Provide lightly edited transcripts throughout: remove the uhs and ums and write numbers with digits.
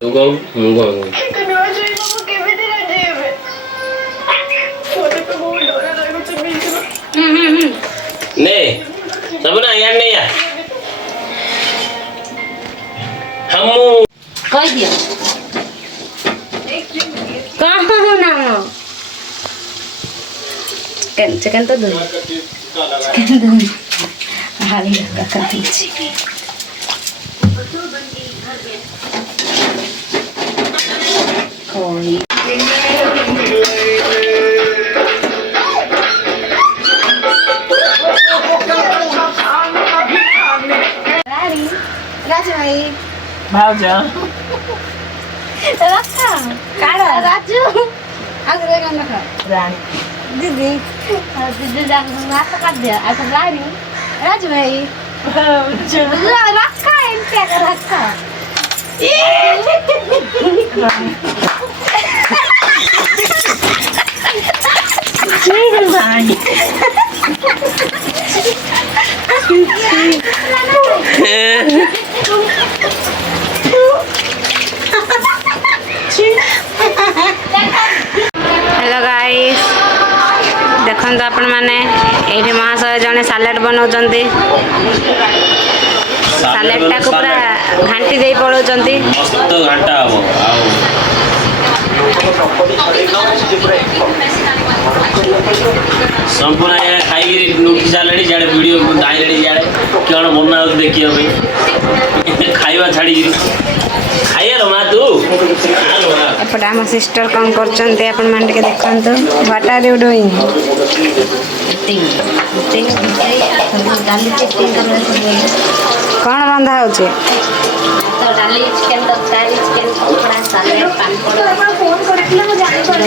ତୁ କଣ ମୁଁ କଣ ନେ ସବୁ ନା ୟାର ନେଇ ଆ हमू कह दिया कहाँ हो ना चिकन चिकन तो दो चिकन दो हाली का कर दीजिए कोई राजू भाई भाउजा रखा काढ़ा राजू आगे गंदा खा रानी दीदी दीदी जाकर माथा काट दिया ऐसा रानी राजू भाई भाउजा रखा है क्या कर रखा रानी हेलो गाइस देखो आपण मैंने ये महाशय जड़े सालाड बनाऊँ सालाड टाक पूरा घाटी दे पड़ाऊँ मस्त घंटा हम संपूर्ण खाई लुटी सारे जाड़े वीडियो दाइले जाड़े कौन बना देखिए खाଇବା छाड़ी खाइए मा तू एपटे आम सिस्टर कौन कर देखते व्हाट आर यू डूइंग कौन बंधा हो डाली चिकेन तरकारी चिकेन पकोड़ा सालाड पापड़ फोन करथिला मु जानि पर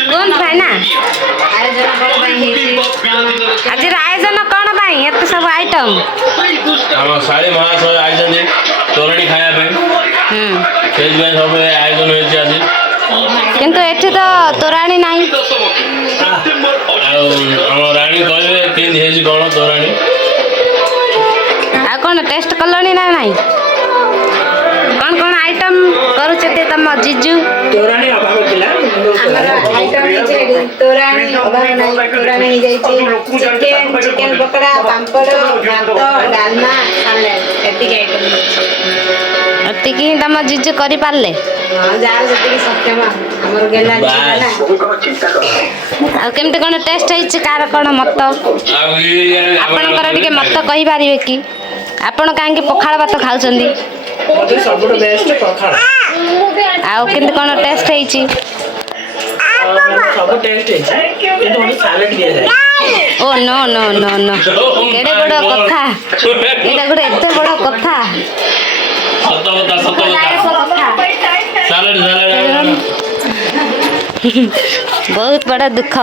कौन खाना आज आयोजन कौन एत सब आइटम हम सारे महाशय आयोजन तोरणी खाया सब आयोजन हो किंतु एठी तो तोराणी नहीं राणी कहे कौन तोराणी आ कौन टेस्ट कलनी ना नहीं कौन कौन आइटम करूचते तम जीजू तोरानी अभाव थिला हमरा आइटम है तोराणी अभाव नहीं तोराणी ही जाई चिकेन चिकेन पकोड़ा पापड़ भात डालना सालाड एतिक आइटम अतिकी तम जीजू करि पारले हां जार जति सक्षम हमर गेला ना आ केमते कोन टेस्ट है कार कोन मत आपण कर टिके मत कहि पारिबे कि आपण काहे पखाळ भात खाउचंदी मते सबुठ बेस्ट पखाळ आ केमते कोन टेस्ट है सब टेस्ट है किंतु मते सालाड दिया जाय oh no no no no केडे बड़ कथा एटा गुडे एते बड़ कथा सत कथा सालाड सालाड बहुत बड़ा दुख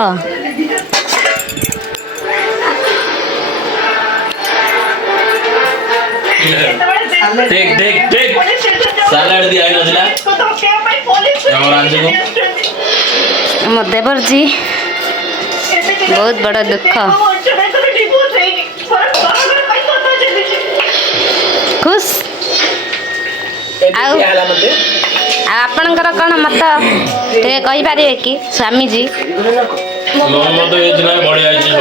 देख देख देख सालाड दिया नजला हमर आज को मो देवर जी बहुत बड़ा दुख खुश आउ आपणकर कौन मत टे कहि पारिबे कि स्वामी जी मोहम्मद ये दिन बढ़िया है सब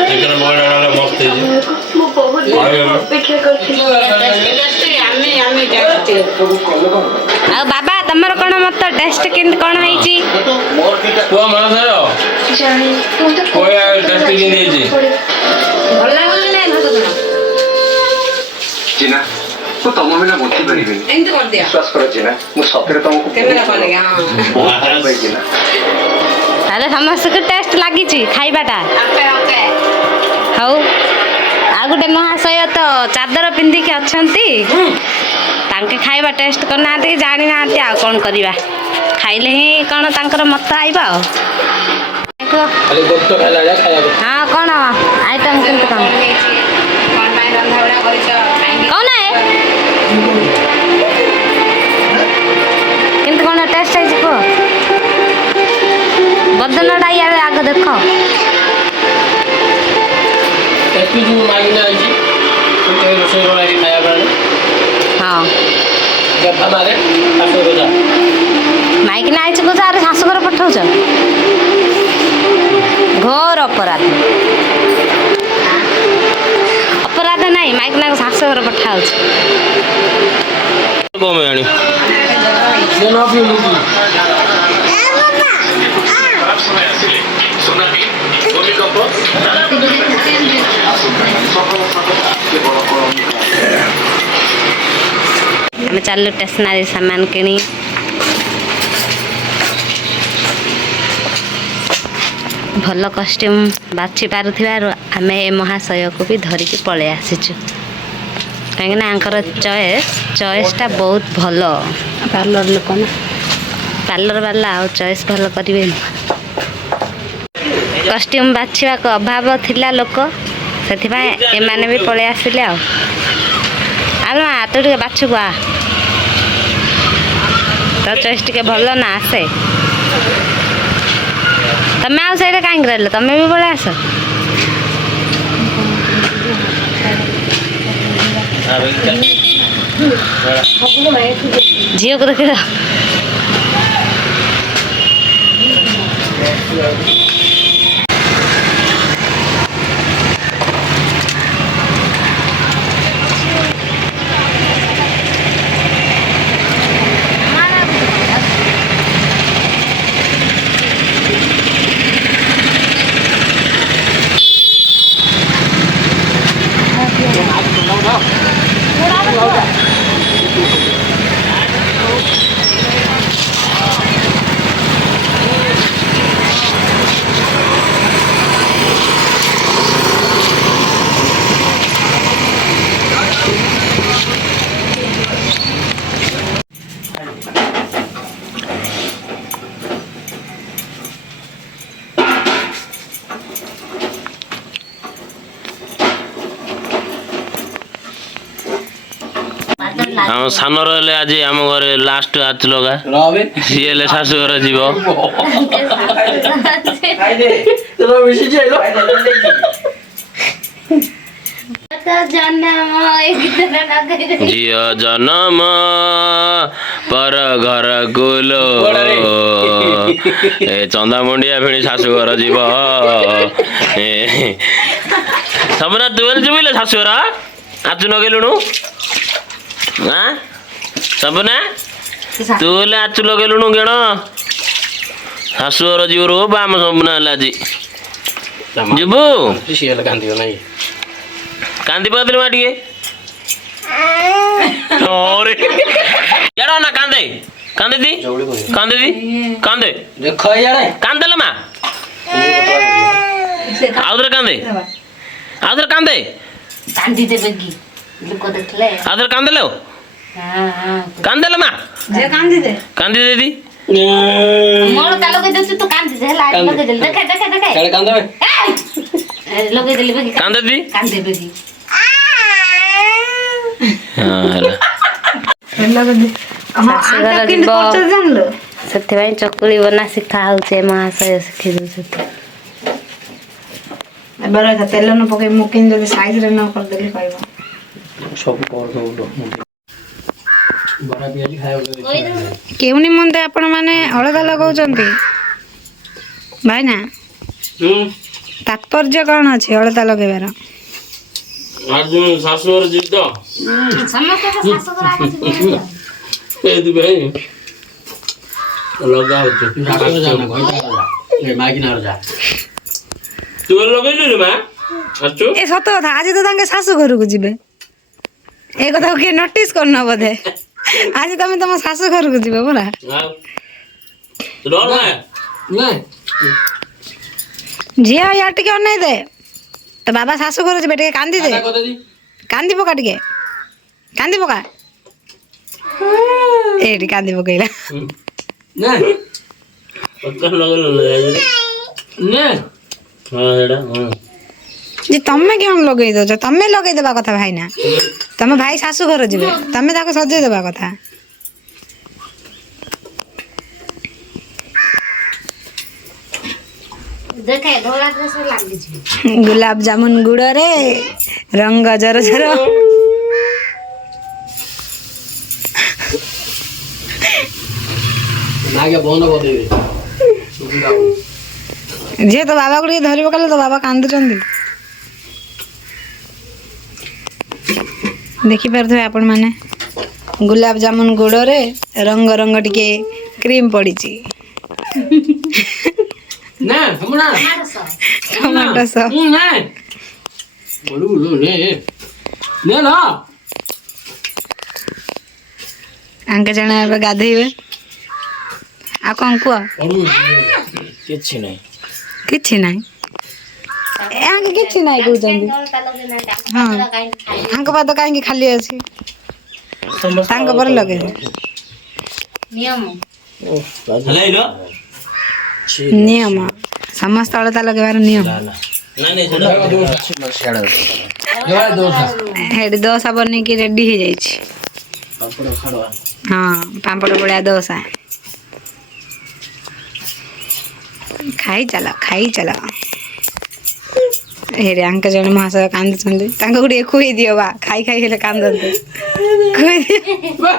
लेकिन बड़ा मस्त है आ बाबा तमर कौन मत टेस्ट किंत कौन है को महाशय कोई टेस्ट किन देछि भल लागल नै भगत चिना तो तुम बिना बची परिबेनी एंत कर दिया विश्वास करो चिना मु सतरे तुमको कैमरा कर लगे हां चिना ताले समस्त के टेस्ट लागी छी खाइबाटा ओके ओके हौ आ गुटे महाशय तो चादर पिंदी के अछंती तांके खाइबा टेस्ट करना आते जानि ना आते आ कोन करिबा खाइले ही कोन तांकर मत आइबा खाली गोट खाला जा खाया हां कोन आइटम किंत कोन कोन पाई रंधा बड़ा करिछ कौन है କିନ୍ତୁ କ'ଣ ଟେଷ୍ଟ ହେଇଛି କୁହ ବଦନଟା ଇଆଡ଼େ ଆଗ ଦେଖ ଏଠି ଯୋଉ ମାଗିନା ହେଇଛି ରୋଷେଇ କରାଇକି ଖାଇବା ପାଇଁ ହଁ ଦେଖା ମାରେ ଶାଶୁ ଭଜା ମାଇକିନା ଆଇଛି କହୁଛ ଆରେ ଶାଶୁଘର ପଠାଉଛ ଘୋର ଅପରାଧ ଅପରାଧ ନାହିଁ ମାଇକିନାକୁ ଶାଶୁଘର ପଠାଉଛି କମ ଆଣି ସେ ନ ପିଉଛୁ ଆମେ ଚାଲିଲୁ ଷ୍ଟେସନାରୀ ସାମାନ କିଣି ଭଲ କଷ୍ଟ୍ୟୁମ୍ ବାଛି ପାରୁଥିବାରୁ ଆମେ ଏ ମହାଶୟକୁ ବି ଧରିକି ପଳେଇ ଆସିଛୁ କାହିଁକିନା ଆଙ୍କର ଚଏସ୍ଟା ବହୁତ ଭଲ ପାର୍ଲର ଲୋକ ନା ପାର୍ଲର ବାଲା ଆଉ ଚଏସ୍ ଭଲ କରିବେନି କଷ୍ଟ୍ୟୁମ୍ ବାଛିବାକୁ ଅଭାବ ଥିଲା ଲୋକ ସେଥିପାଇଁ ଏମାନେ ବି ପଳେଇ ଆସିଲେ ଆଉ ଆଲୋ ମା ତୁ ଟିକେ ବାଛୁକୁ ଆ ତୋ ଚଏସ୍ ଟିକେ ଭଲ ନା ଆସେ ତମେ ଆଉ ସେଇଟା କାହିଁକି ରହିଲ ତମେ ବି ପଳେଇ ଆସ ଝିଅକୁ ଦେଖିଲ ଆମ ସାନର ହେଲେ ଆଜି ଆମ ଘରେ ଲାଷ୍ଟ ଆଚ ଲଗା ରବି ସିଏ ହେଲେ ଶାଶୁଘର ଯିବ ମିଶିଛି ଝିଅ ଜନମ ପର ଘର କୁଲୋ ଏ ଚନ୍ଦାମୁଣ୍ଡିଆ ଫେଣି ଶାଶୁଘର ଯିବ ସପନା ତୁ ହେଲେ ଯିବୁ ଶାଶୁଘର ଆଚୁ ନଗେଇଲୁଣୁ ସପନା ତୁ ହେଲେ ଆଚୁ ଲଗେଇଲୁଣୁ କେଣ ଶାଶୁଘର ଯିବୁ ରୁ ବା ଆମ ସପନା ହେଲା ଆଜି ଯିବୁ ସିଏ ହେଲେ କାନ୍ଦିବ ନାଇଁ କାନ୍ଦି ପାରୁଥିଲି ମା ଟିକେ ଏଡ ନା କାନ୍ଦେ କାନ୍ଦିଦି କାନ୍ଦିଦି କାନ୍ଦେ ଦେଖ ଇଆଡେ କାନ୍ଦେଲେ ମା ଆଉଥରେ କାନ୍ଦେ ଆଉଥରେ କାନ୍ଦେ କାନ୍ଦି ଦେବେ କି ଲୋକ ଦେଖିଲେ ଆଉଥରେ କାନ୍ଦେଲେ କାନ୍ଦେଲେ ମା କାନ୍ଦି ଦେଦି ମୋର ତା ଲଗେଇ ଦେଉଛି ତୁ କାନ୍ଦି ଦେ ହେଲା ଲଗେଇ ଦେଲି ଦେଖେ ଦେଖେ ଦେଖେ ସିଆଡେ କାନ୍ଦବେ ଲଗେଇ ଦେଲି ବେଗି କାନ୍ଦେଦି କାନ୍ଦି ବେଗି ସେଥିପାଇଁ ଚକୁଳି ବନା ଶିଖା ହଉଛି ମହାଶୟ ଶିଖେଇ ଦଉଛନ୍ତି ତେଲ ନ ପକେଇ ମୁଁ କେମିତି ଯଦି ସାଇଜରେ ନ କରିଦେଲି କହିବ ସବୁ ବରା ପିଆଜି ଖାଇବାକୁ କେଉଁ ନିମନ୍ତେ ଆପଣ ମାନେ ଅଳତା ଲଗାଉଛନ୍ତି ଭାଇନା ତାତ୍ପର୍ଯ୍ୟ କ'ଣ ଅଛି ଅଳତା ଲଗେଇବାର ଆଜି ଶାଶୁଘର ଯିବି ତ ସେଇଥିପାଇଁ ଲଗା ହଉଛି ତୁ ଲଗେଇଲୁ ମା ଏ ସତ କଥା ଆଜି ତ ତାଙ୍କେ ଶାଶୁ ଘରକୁ ଯିବେ ଏ କଥା କିଏ ନୋଟିସ୍ କରୁନ ବୋଧେ ଆଜି ତମେ ତମ ଶାଶୁ ଘରକୁ ଯିବ ପରା ଝିଅ ୟାର ଟିକେ ଅନେଇ ଦେ ତ ବାବା ଶାଶୁ ଘର ଯିବେ ଟିକେ କାନ୍ଦି ଦେ କାନ୍ଦି ପକା ଟିକେ କାନ୍ଦି ପକା ଏଇଠି କାନ୍ଦି ପକେଇଲା ଯେ ତମେ କେଉଁ ଲଗେଇ ଦଉଛ ତମେ ଲଗେଇଦବା କଥା ଭାଇନା ତମ ଭାଇ ଶାଶୁ ଘର ଯିବେ ତମେ ତାକୁ ସଜେଇ ଦେବା କଥା। ଗୁଲାବ ଜାମୁନ ଗୁଡରେ ରଙ୍ଗ ଜର ଜର। ଆଜ୍ଞା ବନ୍ଦ କରିଦେବି। ଝିଅ ତୋ ବାବାକୁ ଟିକେ ଧରିବ କଲେ ତୋ ବାବା କାନ୍ଦୁଛନ୍ତି। ଦେଖିପାରୁଥିବେ ଆପଣ ମାନେ ଗୁଲାବ ଜାମୁନ ଗୁଡରେ ରଙ୍ଗ ରଙ୍ଗ ଟିକେ କ୍ରିମ ପଡିଛି। ନା ହମଣା ଟମାଟୋ ସସ୍ ନା ବୋଲୁ ବୋଲୁ ନେ ନା ଆଙ୍କେ ଜଣେ ଏବେ ଗାଧେଇବେ। ଆଉ କଣ କୁହ? କିଛି ନାହିଁ। କିଛି ନାହିଁ ଆଙ୍କେ କିଛି ନାହିଁ କହୁଛନ୍ତି। ହଁ ଆଙ୍କ ପାଦ କାହିଁକି ଖାଲି ଅଛି ତାଙ୍କ ପରେ ଲଗେଇବେ। ନିୟମ ସମସ୍ତ ଅଳତା ଲଗେଇବାର ନିୟମ। ହେଠି ଦୋସା ବନେଇକି ରେଡି ହେଇଯାଇଛି। ହଁ ପାମ୍ପଡ଼ ଭଳିଆ ଦୋସା। ଖାଇ ଚାଲ ଖାଇ ଚାଲ। ହେରେ ଆଙ୍କ ଜଣେ ମହାଶୟ କାନ୍ଦୁଛନ୍ତି ତାଙ୍କୁ ଟିକେ ଖୁଇ ଦିଅ ବା ଖାଇ ଖାଇ ହେଲେ କାନ୍ଦନ୍ତି। ଖୁଇ ଦିଅ।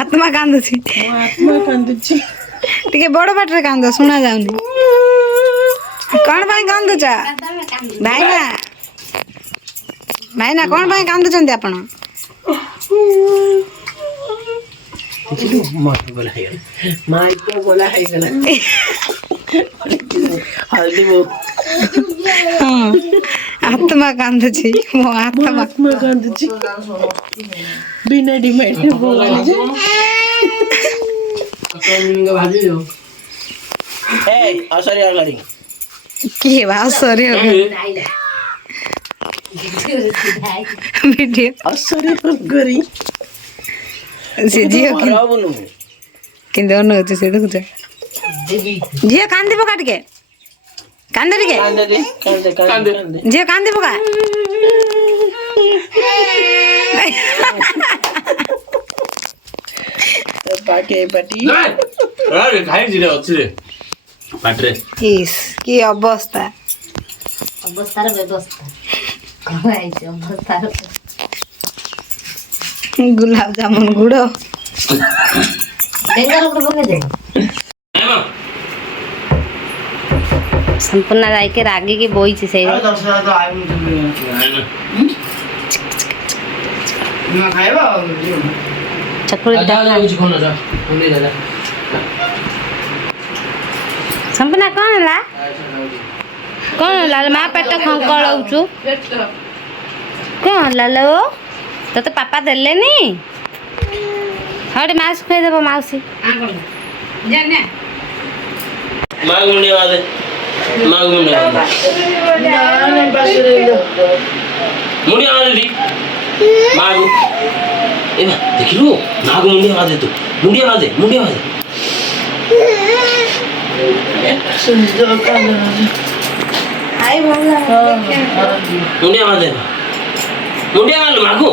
ଆତ୍ମା କାନ୍ଦୁଛି ଟିକେ ବଡ ପାଟିରେ କାନ୍ଦ ଶୁଣା ଯାଉନି। କଣ ପାଇଁ କାନ୍ଦୁଛ ଭାଇନା? ଭାଇନା କଣ ପାଇଁ କାନ୍ଦୁଛନ୍ତି ଆପଣ? ହଁ ଆତ୍ମା କାନ୍ଦୁଛି ମୋ ଆତ୍ମା କାନ୍ଦୁଛି ବିନା ଡିମାଣ୍ଡ କିଏ ବା ସରି ଭିଡିଓ ସେ ଝିଅ କିନ୍ତୁ ଅନଉଛି ସେ ଦେଖୁଛ ଝିଅ କାନ୍ଦି ପକା ଟିକେ କାନ୍ଦେ ଟିକେ ଝିଅ କାନ୍ଦି ପକା। ଇସ୍ କି ଅବସ୍ଥା ଅବସ୍ଥାର ବ୍ୟବସ୍ଥା କଣ ହେଇଛି ଅବସ୍ଥାର ଗୁଲାବ ଜାମୁନ ଗୁଡ ସମ୍ପୂର୍ଣ୍ଣ ଯାଇକି ରାଗିକି ବଇଛି ସେଇ ଚକୁଳି ସମ୍ପୂର୍ଣ୍ଣ କଣ ହେଲା କଣ ହେଲା ମା ପେଟ ଖଙ୍କଳଉଛୁ କଣ ହେଲା ଲୋ ତତେ ପାପା ଦେଲେନି ହଟେ ମାଉସୀ ଖୁଆଇଦେବ ମାଉସୀ ଦେଖିଲୁ ମାକୁ ମୁଣ୍ଡିଆ ମାଦେ ତୁ ମୁଣ୍ଡିଆ ମାଦେ ମୁଣ୍ଡିଆ ମାଦେ ମୁଣ୍ଡିଆ ମାଦେ ମୁଣ୍ଡିଆ ମାରିଲୁ ମାକୁ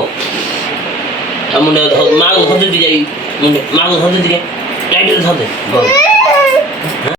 ମୁଣ୍ଡିଆ ମାକୁ ଧରିଦେଇ ଯାଇ ମାକୁ ଧରିଦେଇ ଟିକେ ଟାଇଟରେ ଧରିଦେ